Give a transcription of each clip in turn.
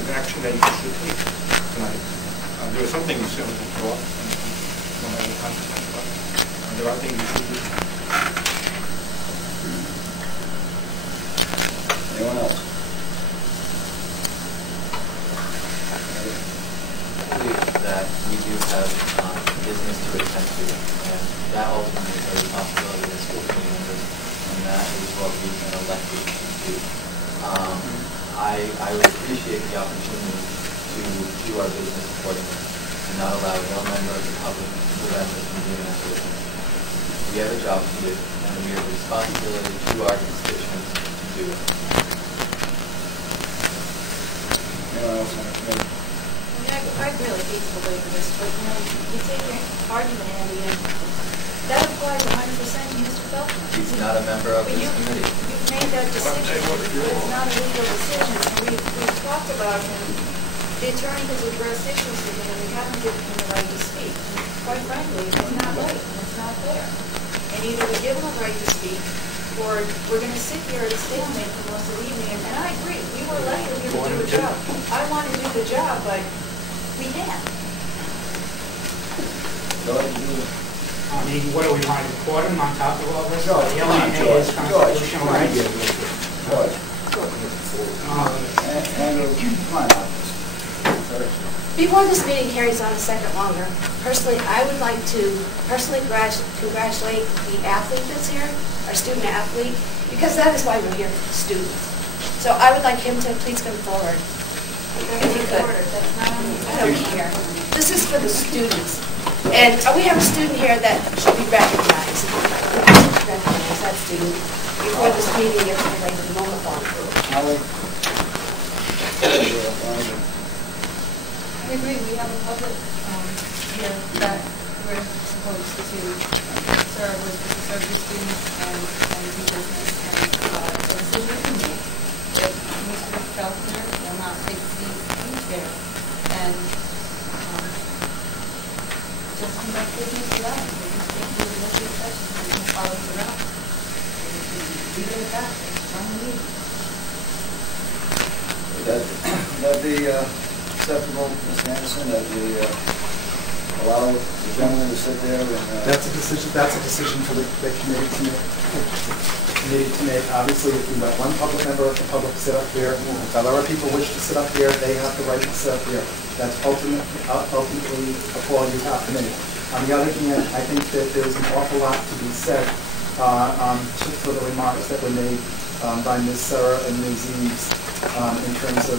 an action that you should take tonight. There are some things you certainly can draw, no matter the consequence, but there are things you should do. Anyone else? I believe that we do have business to attend to, and that ultimately is a responsibility of the school committee members, and that is what we've been elected to do. I would appreciate the opportunity to do our business accordingly and not allow one member of the public to prevent us from doing that business. We have a job to do, and we have a responsibility to our constituents to do it. Anyone else on the committee? I really hate to belabor this, but you take your argument, Andy, and that applies 100% to Mr. Felkner. He's not a member of this committee. You've made that decision. It's not a legal decision. We've talked about him. The attorney has addressed issues with him, and we haven't given him the right to speak. Quite frankly, it's not right, and it's not fair. And either we give him a right to speak, or we're going to sit here at a stalemate for most of the evening. And I agree, we were elected here to do a job. I want to do the job, but we can't. I mean, what do we want to report him on top of all this? George, His constitutional rights. George. Andrew, come on out. Before this meeting carries on a second longer, personally, I would like to congratulate the athlete that's here, our student athlete, because that is why we're here, for the students. So I would like him to please come forward. If he could. I don't care. This is for the students. And we have a student here that should be recognized. Recognize that student before this meeting gets like the moment on. I agree. We have a public here that we're supposed to serve the students and do business. And the decision to make if Mr. Felkner will not take the seat in the chair and just conduct business without him. We just take the executive session and he follows around. Leave it at that. Run the meeting. Would that be acceptable, Mr. Anderson, that we allow the gentleman to sit there and... That's a decision for the committee to make. Obviously, if we let one public member of the public sit up here, if other people wish to sit up here, they have the right to sit up here. That's ultimately a call you have to make. On the other hand, I think that there's an awful lot to be said for the remarks that were made by Ms. Sarah and Ms. Eves in terms of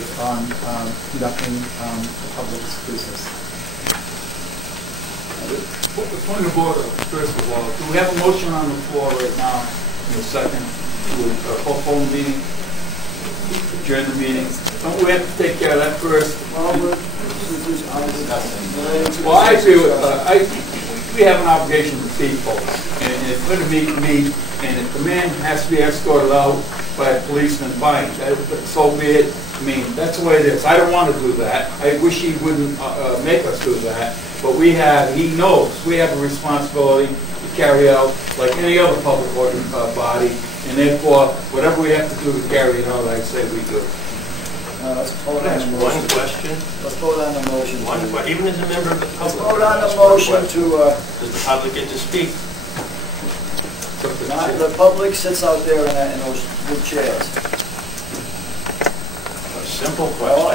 conducting the public's business. Point of order, first of all. Do we have a motion on the floor right now in a second to postpone the meeting, adjourn the meeting? Don't we have to take care of that first? Well, I agree with, we have an obligation to feed folks, and it's going to be meat, and if the man has to be escorted out by a policeman, fine, so be it. I mean, that's the way it is. I don't want to do that. I wish he wouldn't make us do that, but he knows, we have a responsibility to carry out like any other public body, and therefore, whatever we have to do to carry it out, I say we do. Let's vote on the motion. One question. Let's vote on the motion. Even as a member of the public. Let's vote on the motion to... Does the public get to speak? The public sits out there in those blue chairs. A simple question. Well,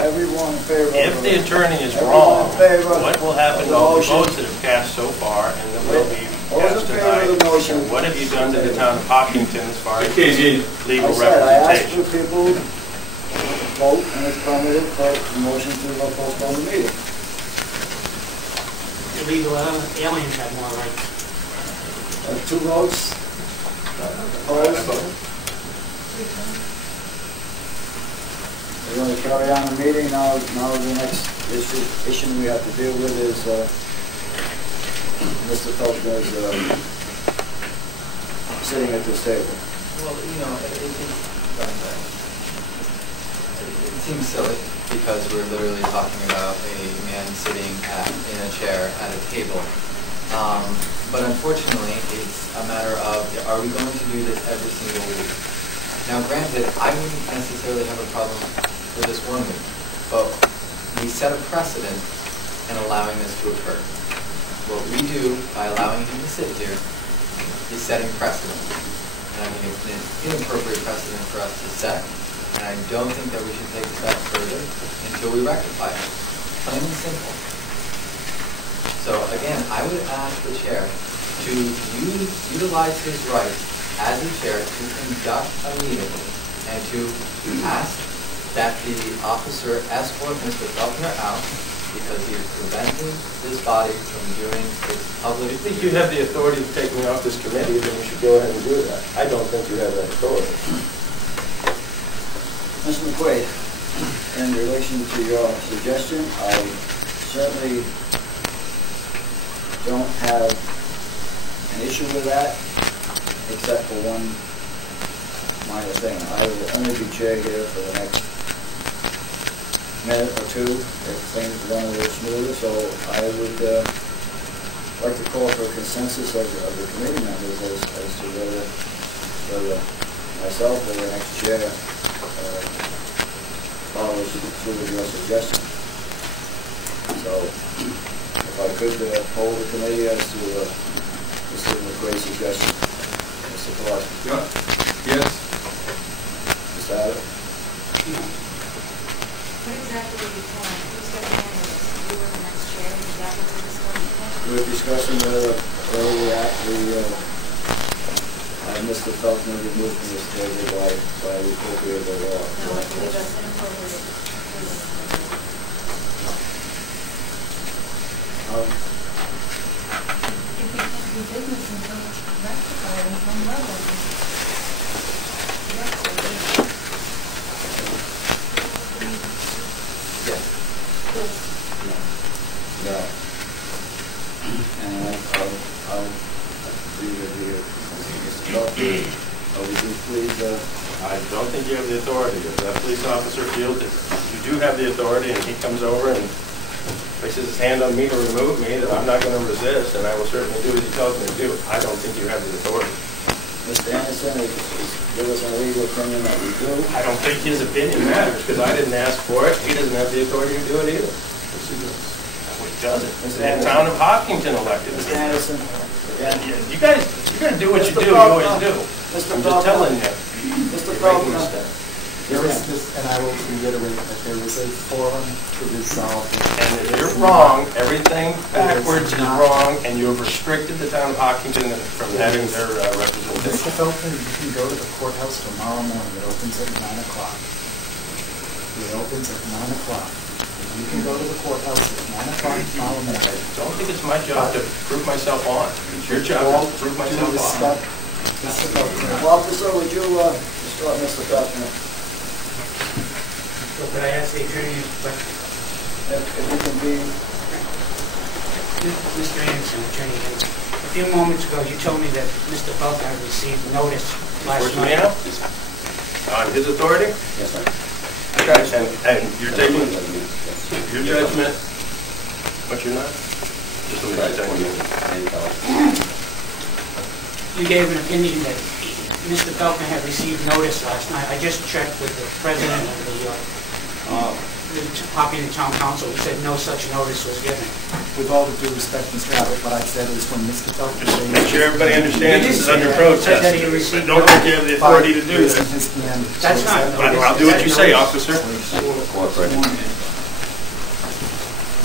everyone in favor of... If the attorney is wrong, what will happen to all the votes that have cast so far and that will be cast tonight? And what have you done to the town of Hopkinton as far as legal representation? I asked for people vote, and it's permitted for the motion to postpone the meeting. Illegal aliens have more rights. 2 votes. Opposed? We're going to carry on the meeting. Now the next issue we have to deal with is Mr. Felkner's sitting at this table. Well, you know, it seems silly because we're literally talking about a man sitting in a chair at a table. But unfortunately, it's a matter of, are we going to do this every single week? Now, granted, I wouldn't necessarily have a problem for this one week. set a precedent in allowing this to occur. What we do by allowing him to sit here is setting precedent. And I think it's an inappropriate precedent for us to set. And I don't think that we should take it back further until we rectify it. Plain and simple. So again, I would ask the chair to utilize his right as a chair to conduct a meeting and to ask that the officer escort Mr. Felkner out because he is preventing this body from doing its public. If you think you have the authority to take me off this committee, then you should go ahead and do that. I don't think you have that authority. Mr. McQuaid, in relation to your suggestion, I certainly don't have an issue with that, except for one minor thing. I will only be chair here for the next minute or two if things run a little smoother, so I would like to call for a consensus of the committee members as to whether myself or the next chair follows through with your suggestion. So if I could hold the committee as to Mr. McQuaid's suggestion. Mr. Clark? Yes. Mr. Abbott? What exactly are you calling? Who's going to handle this? You were the next chair, and is that what we're discussing? We're discussing whether we actually have Mr. Felkner removed from this table by the appropriate law. No, I believe that's inappropriate. If we can't do business until it's rectified on some level. Yes. No. And I'll agree with you, Mr. Felkner. Would you please? I don't think you have the authority. If that police officer feels that you do have the authority and he comes over and places his hand on me to remove me, that I'm not going to resist, and I will certainly do as he tells me to do. I don't think you have the authority. Mr. Anderson, give us a legal opinion that we do. I don't think his opinion matters because I didn't ask for it. He doesn't have the authority to do it either. Yes, he does. No, he doesn't. The town of Hopkinton elected him. Mr. Anderson. You guys, you're going to do what you do. You always do. I'm just telling you. Mr. Felkner. There is this, and I will reiterate that there is a forum to resolve. And if you're wrong, everything backwards is wrong, and you have restricted the town of Hopkinton from having their representation. Mr. Felkner, you can go to the courthouse tomorrow morning. It opens at 9 o'clock. It opens at 9 o'clock. You can go to the courthouse at 9 o'clock tomorrow morning. I don't think it's my job to prove myself on. It's your job to prove myself on. Mr. Felkner. Officer, would you escort Mr. Felkner? So could I ask the attorney a question? If you can be... Mr. Anderson, attorney Anderson. A few moments ago, you told me that Mr. Felkner received notice last night. On his authority? Yes, sir. And you're taking your judgment, but you're not? Just a minute, You gave an opinion that Mr. Felkner had received notice last night. I just checked with the president of the Hopkinton Town Council. He said no such notice was given. With all due respect, Mr. Abbott, what I said is when Mr. Felkner... Just make sure everybody understands this is under protest. That he received Don't think you have the authority to do that. That's not. I'll do what you say, officer.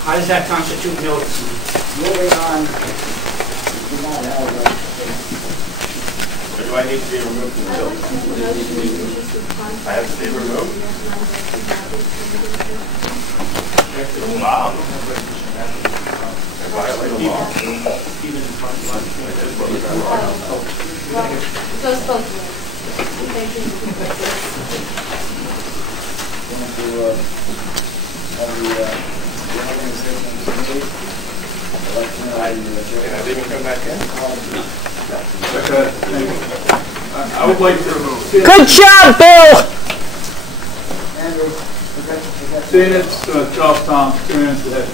How does that constitute notice? Moving on. Or do I need to be removed from the building? I have to be removed? Wow. I violate the law. Those both. Thank you. Going to have the organization committee. Election of the chair. Can I leave and come back in? I would like to Good job, Bill! Andrew, say that Charlestown experience that